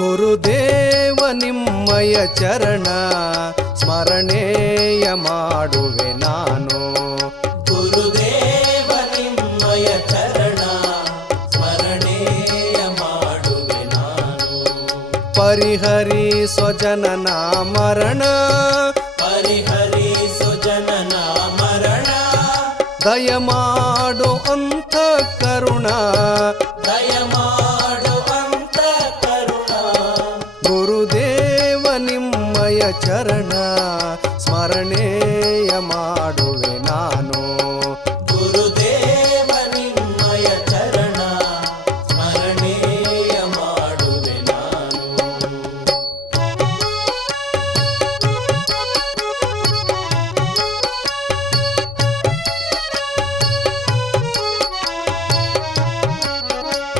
ಗುರುದೇವ ನಿಮ್ಮಯ ಚರಣ ಸ್ಮರಣೆಯ ಮಾಡುವೆ ನಾನು. ಗುರುದೇವ ನಿಮ್ಮಯ ಚರಣ ಸ್ಮರಣೆಯ ಮಾಡುವೆ ನಾನು. ಪರಿಹರಿಸೋ ಜನನ ಮರಣ, ಪರಿಹರಿಸೋ ಜನನ ಮರಣ, ದಯಮಾ